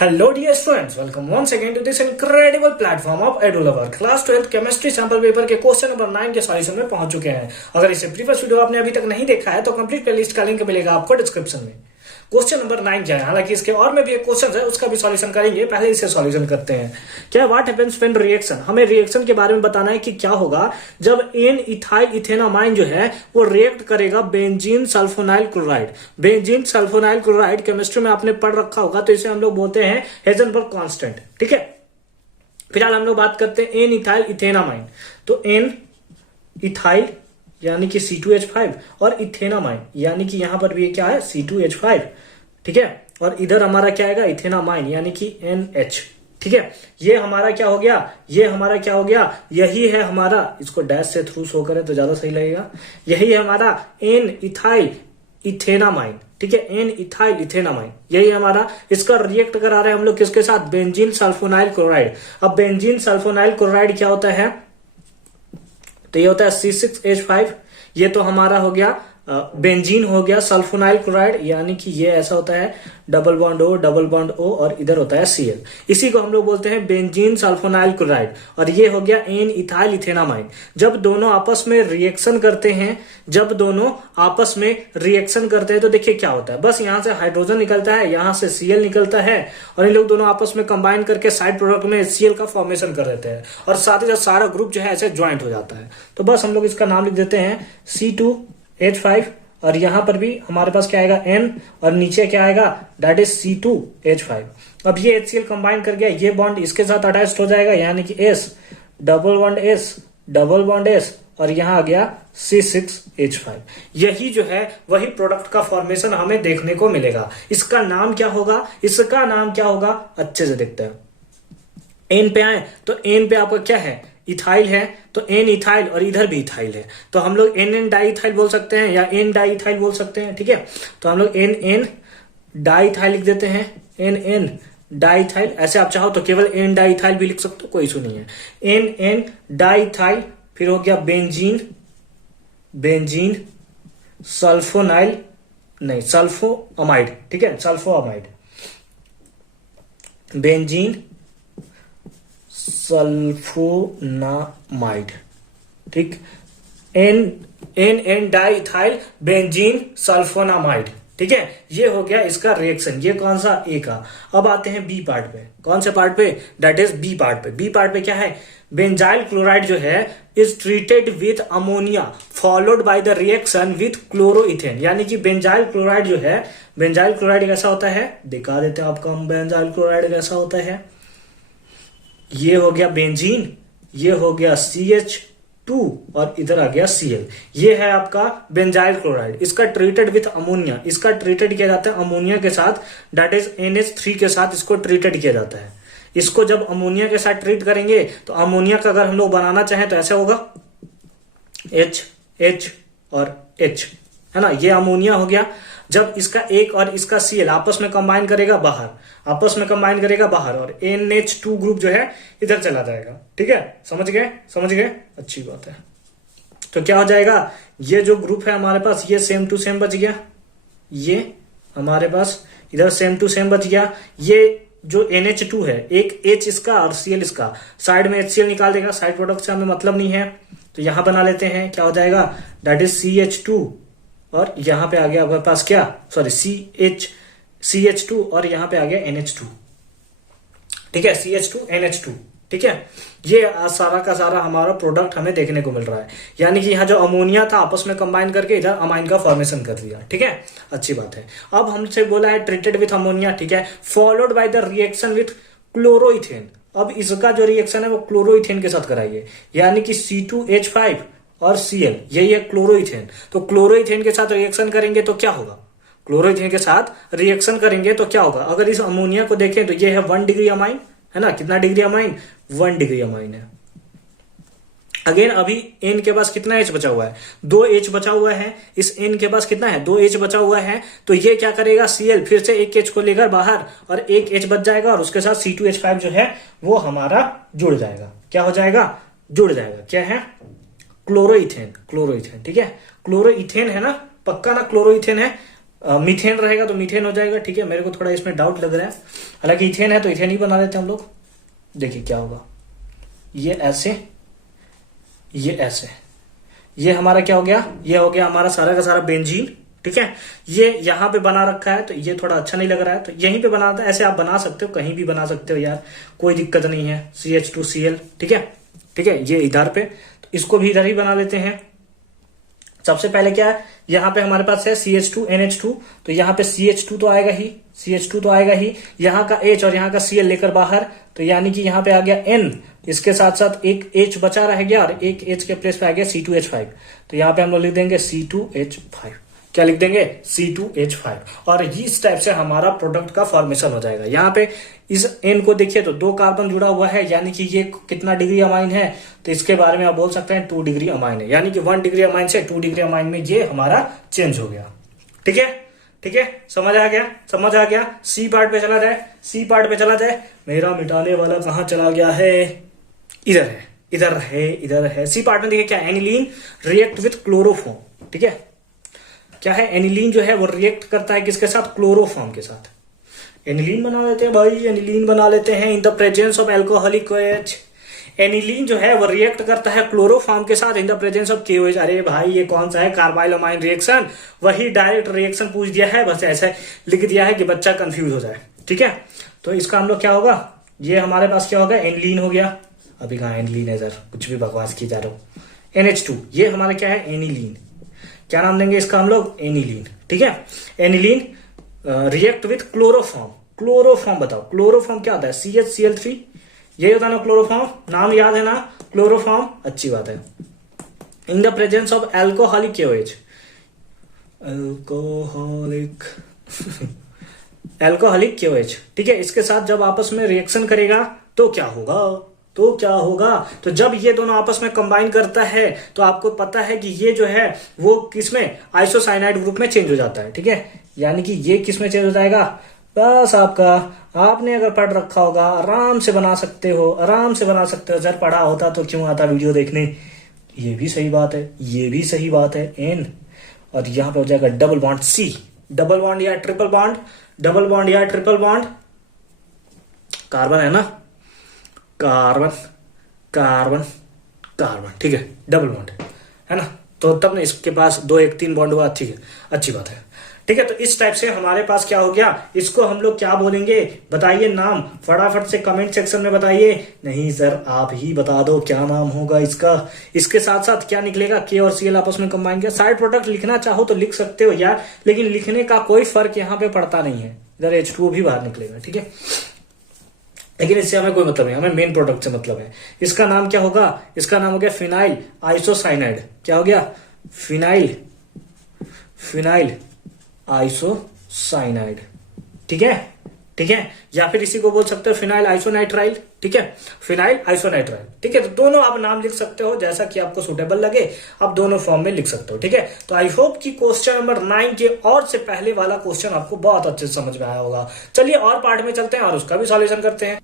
Hello dear students, welcome once again to this incredible platform of EduLover। Class 12 chemistry sample paper के question number 9 के solution में पहुंच चुके हैं। अगर इसे प्रीवियस वीडियो आपने अभी तक नहीं देखा है तो कंप्लीट प्लेलिस्ट का लिंक मिलेगा आपको डिस्क्रिप्शन में। क्वेश्चन नंबर 9 क्या है, हालांकि इसके और में भी एक क्वेश्चन है उसका भी सॉल्यूशन करेंगे, पहले इसे सॉल्यूशन करते हैं। क्या व्हाट हैपेंस व्हेन रिएक्शन, हमें रिएक्शन के बारे में बताना है कि क्या होगा जब एन इथाइल इथेनामाइन जो है वो रिएक्ट करेगा benzene sulfonyl chloride. Benzene sulfonyl chloride chemistry में आपने पढ़ रखा होगा, तो इसे हम लोग बोलते हैं हेजनबर्ग कांस्टेंट। ठीक है, फिलहाल हम लोग बात करते हैं एन इथाइल इथेनामाइन। तो एन इथाइल यानी कि C2H5 और इथेनामाइन यानी कि यहां पर भी क्या है C2H5। ठीक है, और इधर हमारा क्या आएगा इथेनामाइन यानी कि NH। ठीक है, ये हमारा क्या हो गया, ये हमारा क्या हो गया, यही है हमारा, इसको डैश से थ्रू शो करें तो ज्यादा सही लगेगा, यही है हमारा एन इथाइल इथेनामाइन। ठीक है, एन इथाइल इथेनामाइन यही हमारा, इसका रिएक्ट करा रहे हैं हम लोग किसके साथ, बेंजीन सल्फोनाइल क्लोराइड। अब बेंजीन सल्फोनाइल क्लोराइड क्या होता है, तो ये होता है C6H5। ये तो हमारा हो गया बेंजीन हो गया सल्फोनाइल क्लोराइड, यानी कि ये ऐसा होता है डबल बॉन्ड O और इधर होता है Cl। इसी को हम लोग बोलते हैं बेंजीन सल्फोनाइल क्लोराइड। और ये हो गया एन इथाइल इथेनामाइन। जब दोनों आपस में रिएक्शन करते हैं, जब दोनों आपस में रिएक्शन करते हैं तो देखिए क्या होता है, बस यहां से हाइड्रोजन निकलता है, यहां से Cl निकलता है, और इन लोग दोनों आपस में कंबाइन करके साइड प्रोडक्ट में Cl का फॉर्मेशन कर देते हैं, और साथ ही साथ सारा ग्रुप जो है ऐसे ज्वाइंट हो जाता है। तो बस हम लोग इसका नाम लिख देते हैं C2H5, और यहां पर भी हमारे पास क्या आएगा N, और नीचे क्या आएगा दैट इज C2H5। अब ये HCl कंबाइन कर गया, ये बॉन्ड इसके साथ अटैच्ड हो जाएगा यानी कि S डबल बॉन्ड S, और यहां आ गया C6H5। यही जो है वही प्रोडक्ट का फॉर्मेशन हमें देखने को मिलेगा। इसका नाम क्या होगा, इसका नाम क्या होगा, अच्छे से देखते हैं। एन पे आए तो एन पे आपका क्या है, इथाइल है, तो एन इथाइल, और इधर भी इथाइल है, तो हम लोग एन डाई इथाइल बोल सकते हैं या एन डाई इथाइल बोल सकते हैं। ठीक है, तो हम लोग एन डाई इथाइल लिख देते हैं, एन डाई इथाइल। ऐसे आप चाहो तो केवल एन डाई इथाइल भी लिख सकते हो, कोई इशू नहीं है। एन डाई इथाइल, फिर हो गया बेंजीन सल्फोनाइल नहीं सल्फोअमाइड। ठीक है, सल्फोअमाइड, बेंजीन सल्फोनामाइड। ठीक, एन डाइथाइल बेंजीन सल्फोनामाइड। ठीक है, ये हो गया इसका रिएक्शन, ये कौन सा ए का। अब आते हैं बी पार्ट पे, कौन से पार्ट पे, दैट इज बी पार्ट पे। बी पार्ट पे क्या है, बेंजाइल क्लोराइड जो है is treated with ammonia followed by the reaction with chloroethane. यानी कि बेंजाइल क्लोराइड जो है, बेंजाइल क्लोराइड कैसा होता है, दिखा देते हैं आपको हम बेंजाइल क्लोराइड कैसा होता है। ये हो गया बेंजीन, ये हो गया CH2, और इधर आ गया Cl। ये है आपका बेंजाइल क्लोराइड। इसका ट्रीटेड विथ अमोनिया, इसका ट्रीटेड किया जाता है अमोनिया के साथ, दैट इज NH3 के साथ इसको ट्रीटेड किया जाता है। इसको जब अमोनिया के साथ ट्रीट करेंगे तो अमोनिया का अगर हम लोग बनाना चाहें तो ऐसा होगा H और H, है ना, ये अमोनिया हो गया। जब इसका एक और इसका Cl आपस में कंबाइन करेगा बाहर, आपस में कंबाइन करेगा बाहर, और NH2 ग्रुप जो है इधर चला जाएगा। ठीक है, समझ गए, अच्छी बात है। तो क्या हो जाएगा, ये जो ग्रुप है हमारे पास ये सेम टू सेम बच गया, ये हमारे पास इधर सेम टू सेम बच गया। ये जो NH2 है, एक H इसका और Cl इसका, साइड में HCl निकाल देगा, साइड प्रोडक्ट से हमें मतलब नहीं है, तो यहां बना लेते हैं, क्या हो जाएगा दैट इज CH2, और यहां पे आ गया हमारे पास क्या, सॉरी CH2, और यहां पे आ गया NH2। ठीक है, CH2 NH2। ठीक है, ये सारा का सारा हमारा प्रोडक्ट हमें देखने को मिल रहा है, यानी कि यहाँ जो अमोनिया था आपस में कंबाइन करके इधर अमाइन का फॉर्मेशन कर दिया। ठीक है, अच्छी बात है। अब हमसे बोला है ट्रीटेड विथ अमोनिया, ठीक है, followed by the reaction with chloroethane. अब इसका जो रिएक्शन है वो क्लोरोइथेन के साथ कराइए, यानी कि C2H5 और Cl, यही है क्लोरोइथेन। तो क्लोरोइथेन के साथ रिएक्शन करेंगे तो क्या होगा, क्लोरोइथेन के साथ रिएक्शन करेंगे तो क्या होगा, अगर इस अमोनिया को देखें तो ये है 1 डिग्री अमाइन, है ना, कितना डिग्री अमाइन, 1 डिग्री अमाइन है। अगेन अभी एन के पास कितना H बचा हुआ है, 2 H बचा हुआ है, इस एन के पास कितना है, 2 H बचा हुआ है, तो ये क्या करेगा Cl फिर से एक H को लेकर बाहर, और एक H बच जाएगा, और उसके साथ C2H5 जो है वो हमारा जुड़ जाएगा। क्या हो जाएगा, जुड़ जाएगा, क्या है, क्लोरोइथेन। ठीक है, क्लोरोइथेन है ना, पक्का ना, क्लोरोइथेन है, मीथेन रहेगा तो मीथेन हो जाएगा। ठीक है, मेरे को थोड़ा इसमें डाउट लग रहा है, हालांकि इथेन है तो इथेन ही बना देते हैं हम लोग। देखिए क्या होगा, ये ऐसे, ये ऐसे, ये हमारा क्या हो गया, ये हो गया हमारा सारा का सारा बेंजीन। ठीक है, ये यहाँ पे बना रखा है तो ये थोड़ा अच्छा नहीं लग रहा है, तो यहीं पे बनाता है। ऐसे आप बना सकते हो, कहीं भी बना सकते हो यार, कोई दिक्कत नहीं है। CH2Cl। ठीक है, ठीक है, ये इधर पे, तो इसको भी इधर ही बना लेते हैं। सबसे पहले क्या है, यहाँ पे हमारे पास है CH2NH2, तो यहाँ पे CH2 तो आएगा ही, CH2 तो आएगा ही, यहाँ का H और यहाँ का Cl लेकर बाहर, तो यानी कि यहाँ पे आ गया N, इसके साथ साथ एक H बचा रह गया और एक H के प्लेस पे आ गया C2H5। तो यहाँ पे हम लोग लिख देंगे C2H5। क्या लिख देंगे, C2H5। और इस टाइप से हमारा प्रोडक्ट का फॉर्मेशन हो जाएगा। यहाँ पे इस N को देखिए तो 2 कार्बन जुड़ा हुआ है, यानी कि ये कितना डिग्री अमाइन है, तो इसके बारे में आप बोल सकते हैं 2 डिग्री अमाइन है, यानी कि 1 डिग्री अमाइन से 2 डिग्री अमाइन में ये हमारा चेंज हो गया। ठीक है, ठीक है, समझ आ गया, समझ आ गया। सी पार्ट पे चला जाए, सी पार्ट पे चला जाए। मेरा मिटाने वाला कहाँ चला गया है, इधर है, इधर है, इधर है। सी पार्ट में देखिए क्या, एनिलीन रिएक्ट विथ क्लोरोफॉर्म। ठीक है, क्या है, एनिलीन जो है वो रिएक्ट करता है किसके साथ, क्लोरोफॉर्म के साथ। एनिलीन बना लेते हैं भाई, एनिलीन बना लेते हैं in the presence of alcoholic OH। Aniline जो है वो रिएक्ट करता है क्लोरोफॉर्म के साथ in the presence of KOH। अरे भाई ये कौन सा है, कार्बाइलमाइन रिएक्शन, वही डायरेक्ट रिएक्शन पूछ दिया है, बस ऐसा लिख दिया है कि बच्चा कंफ्यूज हो जाए। ठीक है, तो इसका हम लोग क्या होगा, ये हमारे पास क्या होगा, एनिलीन हो गया। अभी कहाँ एनिलीन है सर, कुछ भी बकवास की जा रहा हूं। NH2 ये हमारा क्या है, एनिलीन। क्या नाम देंगे इसका हम लोग, एनिलीन। ठीक है, aniline react with chloroform. Chloroform बताओ, क्लोरोफॉर्म क्या होता है, CHCl3, यही होता है ना क्लोरोफॉर्म, नाम याद है ना, क्लोरोफॉर्म, अच्छी बात है। In the presence of alcoholic KOH, alcoholic alcoholic KOH। ठीक है, इसके साथ जब आपस में रिएक्शन करेगा तो क्या होगा, तो क्या होगा, तो जब ये दोनों आपस में कंबाइन करता है तो आपको पता है कि ये जो है वो किसमें, आइसोसाइनाइड ग्रुप में चेंज हो जाता है। ठीक है, यानी कि ये किसमें चेंज हो जाएगा, बस आपका, आपने अगर पढ़ रखा होगा आराम से बना सकते हो, आराम से बना सकते हो। सर पढ़ा होता तो क्यों आता वीडियो देखने, ये भी सही बात है, ये भी सही बात है। N और यहां पे हो जाएगा double bond C, double bond या ट्रिपल बॉन्ड, डबल बॉन्ड या ट्रिपल बॉन्ड, कार्बन है ना, कार्बन कार्बन कार्बन। ठीक है, डबल बॉन्ड है ना, तो तब ना इसके पास 2 1 3 बॉन्ड हुआ। ठीक है, अच्छी बात है। ठीक है, तो इस टाइप से हमारे पास क्या हो गया, इसको हम लोग क्या बोलेंगे, बताइए नाम, फटाफट से कमेंट सेक्शन में बताइए। नहीं सर आप ही बता दो क्या नाम होगा इसका। इसके साथ साथ क्या निकलेगा, K और Cl आपस में कंबाइन किया। साइड प्रोडक्ट लिखना चाहो तो लिख सकते हो यार, लेकिन लिखने का कोई फर्क यहाँ पे पड़ता नहीं है, इधर H2O भी बाहर निकलेगा। ठीक है, लेकिन इससे हमें कोई मतलब नहीं, हमें मेन प्रोडक्ट से मतलब है। इसका नाम क्या होगा, इसका नाम हो गया फिनाइल आइसोसाइनाइड। क्या हो गया, फिनाइल, फिनाइल आइसोसाइनाइड। ठीक है, ठीक है, या फिर इसी को बोल सकते हो फिनाइल आइसोनाइट्राइल। ठीक है, फिनाइल आइसोनाइट्राइल। ठीक है, तो दोनों आप नाम लिख सकते हो जैसा कि आपको सुटेबल लगे, आप दोनों फॉर्म में लिख सकते हो। ठीक है, तो आई होप कि क्वेश्चन नंबर 9 के और से पहले वाला क्वेश्चन आपको बहुत अच्छे से समझ में आया होगा। चलिए और पार्ट में चलते हैं और उसका भी सॉल्यूशन करते हैं।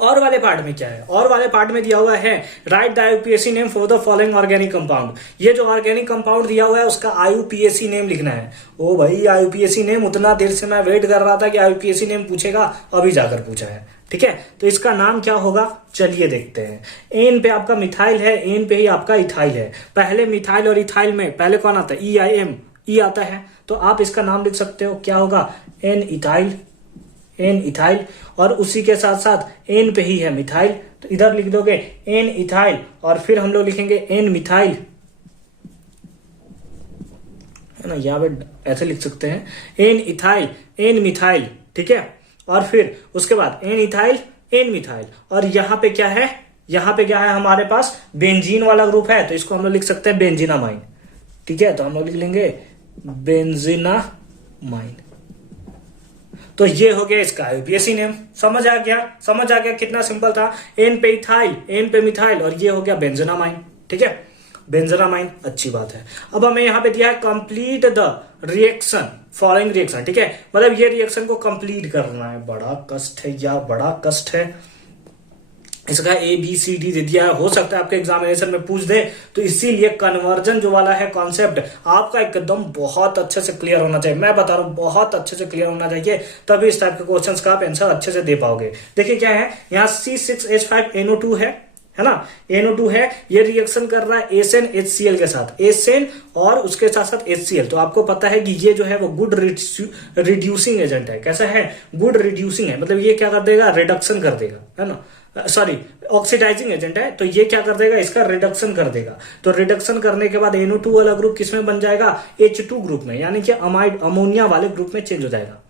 और वाले पार्ट में क्या है, और वाले पार्ट में दिया हुआ है right the IUPAC name for the following organic compound. ये जो ऑर्गेनिक कंपाउंड दिया हुआ है उसका IUPAC नेम लिखना है। ओ भाई IUPAC नेम, उतना देर से मैं वेट कर रहा था कि IUPAC नेम पूछेगा, अभी जाकर पूछा है। ठीक है, तो इसका नाम क्या होगा, चलिए देखते हैं। एन पे आपका मिथाइल है, एन पे ही आपका इथाइल है। पहले मिथाइल और इथाइल में पहले कौन आता है, EIM, ई आता है, तो आप इसका नाम लिख सकते हो, क्या होगा, N इथाइल, N इथाइल, और उसी के साथ साथ N पे ही है मिथाइल, तो इधर लिख दोगे N इथाइल, और फिर हम लोग लिखेंगे N मिथाइल, है ना, यहाँ पे ऐसे लिख सकते हैं N इथाइल, N मिथाइल। ठीक है, और फिर उसके बाद N इथाइल, N मिथाइल, और यहाँ पे क्या है, यहाँ पे क्या है हमारे पास, बेंजीन वाला ग्रुप है, तो इसको हम लोग लिख सकते हैं बेंजीनामाइन। ठीक है, तो हम लोग लिख लेंगे बेंजीनामाइन। तो ये हो गया इसका IUPAC नेम। समझ आ गया, समझ आ गया, कितना सिंपल था। N पे इथाइल, N पे मिथाइल, और ये हो गया बेंजीनामाइन। ठीक है, बेंजीनामाइन, अच्छी बात है। अब हमें यहाँ पे दिया है complete the reaction, following reaction. ठीक है, मतलब ये रिएक्शन को कंप्लीट करना है, बड़ा कष्ट है यार, बड़ा कष्ट है। इसका ए बी सी डी दे दिया है, हो सकता है आपके एग्जामिनेशन में पूछ दे, तो इसीलिए कन्वर्जन जो वाला है कॉन्सेप्ट आपका एकदम बहुत अच्छे से क्लियर होना चाहिए। मैं बता रहा हूं बहुत अच्छे से क्लियर होना चाहिए, तभी इस टाइप के क्वेश्चंस का आप आंसर अच्छे से दे पाओगे। देखिए क्या है, यहाँ C6H5NO2 है ना, NO2 है, ये रिएक्शन कर रहा है एसएन HCl के साथ, एसएन और उसके साथ साथ HCl। तो आपको पता है कि ये जो है वो गुड रिड्यूसिंग एजेंट है। कैसा है, गुड रिड्यूसिंग है, मतलब ये क्या कर देगा, रिडक्शन कर देगा, है ना, सॉरी ऑक्सीडाइजिंग एजेंट है, तो ये क्या कर देगा, इसका रिडक्शन कर देगा। तो रिडक्शन करने के बाद NO2 वाला ग्रुप किसमें बन जाएगा, H2 ग्रुप में, यानी कि अमाइड अमोनिया वाले ग्रुप में चेंज हो जाएगा।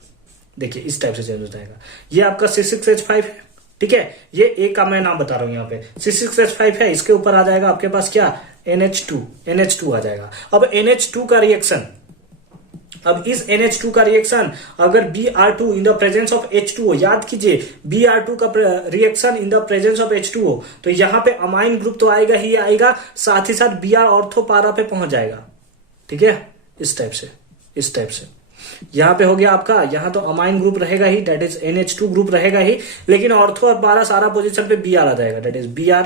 देखिए इस टाइप से चेंज हो जाएगा। ये आपका C6H5 है, ठीक है, ये ए का मैं नाम बता रहा हूं यहाँ पे, C6H5 है, इसके ऊपर आ जाएगा आपके पास क्या, NH2 आ जाएगा। अब NH2 का रिएक्शन, अब इस NH2 का रिएक्शन अगर Br2 in the presence of H2O, याद कीजिए Br2 का reaction in the presence of H2O, तो यहां पे अमाइन ग्रुप तो आएगा ही आएगा, साथ ही साथ Br ऑर्थो पारा पे पहुंच जाएगा, ठीक है, इस टाइप से, इस टाइप से। यहां पे हो गया आपका, यहां तो अमाइन ग्रुप रहेगा ही, डेट इज NH2 ग्रुप रहेगा ही, लेकिन ऑर्थो और पारा सारा पोजीशन पे Br आ जाएगा, डेट इज Br,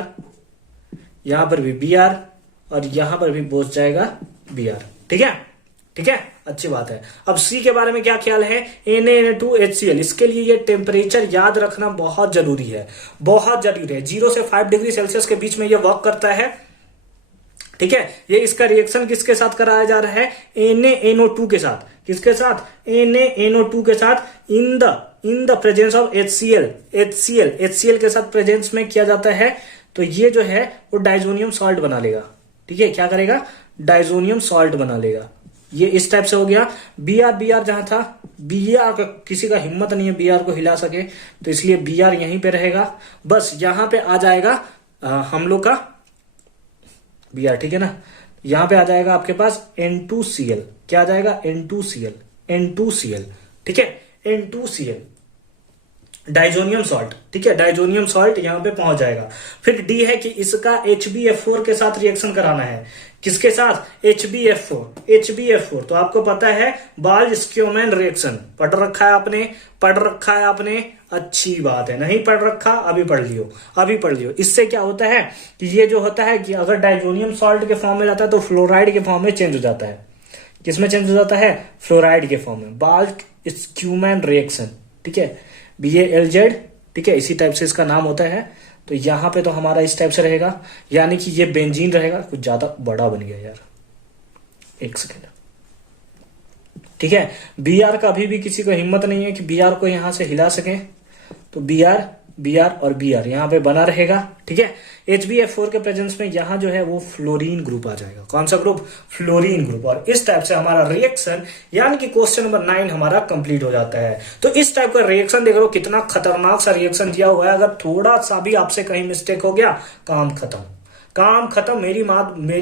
यहां पर भी Br और यहां पर भी पहुंच जाएगा Br, ठीक है, ठीक है, अच्छी बात है। अब सी के बारे में क्या ख्याल है, Na2HCl, इसके लिए ये टेम्परेचर याद रखना बहुत जरूरी है, बहुत जरूरी है। 0 से 5 डिग्री सेल्सियस के बीच में ये वर्क करता है, ठीक है। ये इसका रिएक्शन किसके साथ कराया जा रहा है, NaNO2 के साथ, किसके साथ, NaNO2 के साथ, in the presence of HCl के साथ प्रेजेंस में किया जाता है। तो ये जो है वो डाइजोनियम सॉल्ट बना लेगा, ठीक है, क्या करेगा, डाइजोनियम सॉल्ट बना लेगा। ये इस टाइप से हो गया। Br जहां था, Br का किसी का हिम्मत नहीं है Br को हिला सके, तो इसलिए Br यहीं पे रहेगा, बस यहां पे आ जाएगा हम लोग का Br, ठीक है ना, यहां पे आ जाएगा आपके पास N2Cl, क्या आ जाएगा, N2Cl, ठीक है, N2Cl डाइजोनियम सॉल्ट, ठीक है, डाइजोनियम सॉल्ट यहां पे पहुंच जाएगा। फिर डी है कि इसका HbF4 के साथ रिएक्शन कराना है, किसके साथ, HbF4। तो आपको पता है बाल्ज-स्क्योमैन रिएक्शन, पढ़ रखा है आपने, अच्छी बात है, नहीं पढ़ रखा अभी पढ़ लियो। इससे क्या होता है कि ये जो होता है कि अगर डाइजोनियम सॉल्ट के फॉर्म में जाता है तो फ्लोराइड के फॉर्म में चेंज हो जाता है, किसमें चेंज हो जाता है, फ्लोराइड के फॉर्म में, बाल्ज-स्क्योमैन रिएक्शन, ठीक है, BaLZ, ठीक है, इसी टाइप से इसका नाम होता है। तो यहां पे तो हमारा इस टाइप से रहेगा, यानी कि ये बेंजीन रहेगा, कुछ ज्यादा बड़ा बन गया यार, एक सेकेंड, ठीक है। Br का अभी भी किसी को हिम्मत नहीं है कि Br को यहां से हिला सके, तो Br और Br यहां पे बना रहेगा, ठीक है। HbF4 के प्रेजेंस में यहां जो है वो फ्लोरीन ग्रुप आ जाएगा, कौन सा ग्रुप, फ्लोरीन ग्रुप। और इस टाइप से हमारा रिएक्शन यानी कि क्वेश्चन नंबर 9 हमारा कंप्लीट हो जाता है। तो इस टाइप का रिएक्शन देख लो, कितना खतरनाक सा रिएक्शन दिया हुआ है, अगर थोड़ा सा भी आपसे कहीं मिस्टेक हो गया, काम खत्म, मेरी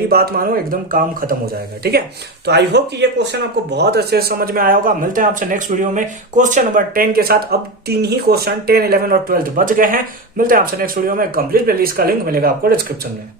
बात मानो, एकदम काम खत्म हो जाएगा, ठीक है। तो आई होप कि ये क्वेश्चन आपको बहुत अच्छे से समझ में आया होगा। मिलते हैं आपसे नेक्स्ट वीडियो में क्वेश्चन नंबर 10 के साथ। अब 3 ही क्वेश्चन 10, 11 और 12 बच गए हैं। मिलते हैं आपसे नेक्स्ट वीडियो में। कंप्लीट प्लेलिस्ट का लिंक मिलेगा आपको डिस्क्रिप्शन में।